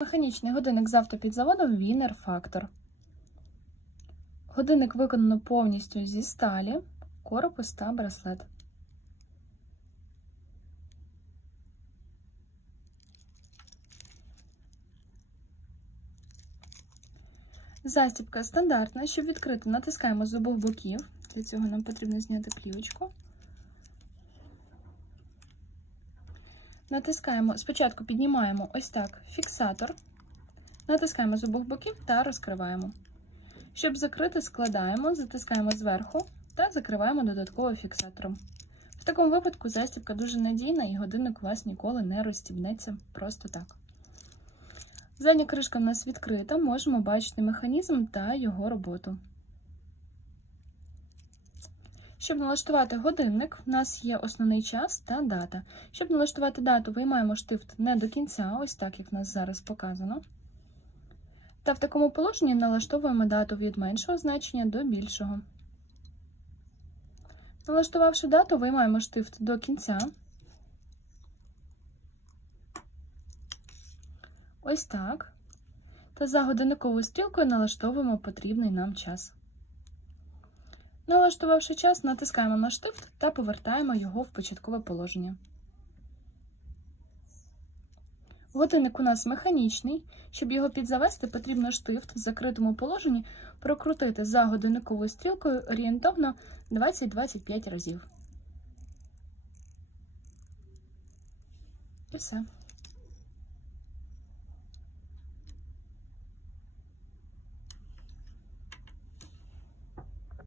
Механічний годинник з автопідзаводом Wiener Factor. Годинник виконано повністю зі сталі, корпус та браслет. Застібка стандартна. Щоб відкрити, натискаємо з обох боків. Для цього нам потрібно зняти плівочку. Натискаємо, спочатку піднімаємо ось так фіксатор, натискаємо з обох боків та розкриваємо. Щоб закрити, складаємо, затискаємо зверху та закриваємо додатково фіксатором. В такому випадку застібка дуже надійна і годинник у вас ніколи не розстібнеться просто так. Задня кришка в нас відкрита, можемо бачити механізм та його роботу. Щоб налаштувати годинник, в нас є основний час та дата. Щоб налаштувати дату, виймаємо штифт не до кінця, ось так, як в нас зараз показано. Та в такому положенні налаштовуємо дату від меншого значення до більшого. Налаштувавши дату, виймаємо штифт до кінця. Ось так. Та за годинниковою стрілкою налаштовуємо потрібний нам час. Налаштувавши час, натискаємо на штифт та повертаємо його в початкове положення. Годинник у нас механічний. Щоб його підзавести, потрібно штифт в закритому положенні прокрутити за годинниковою стрілкою орієнтовно 20-25 разів. І все.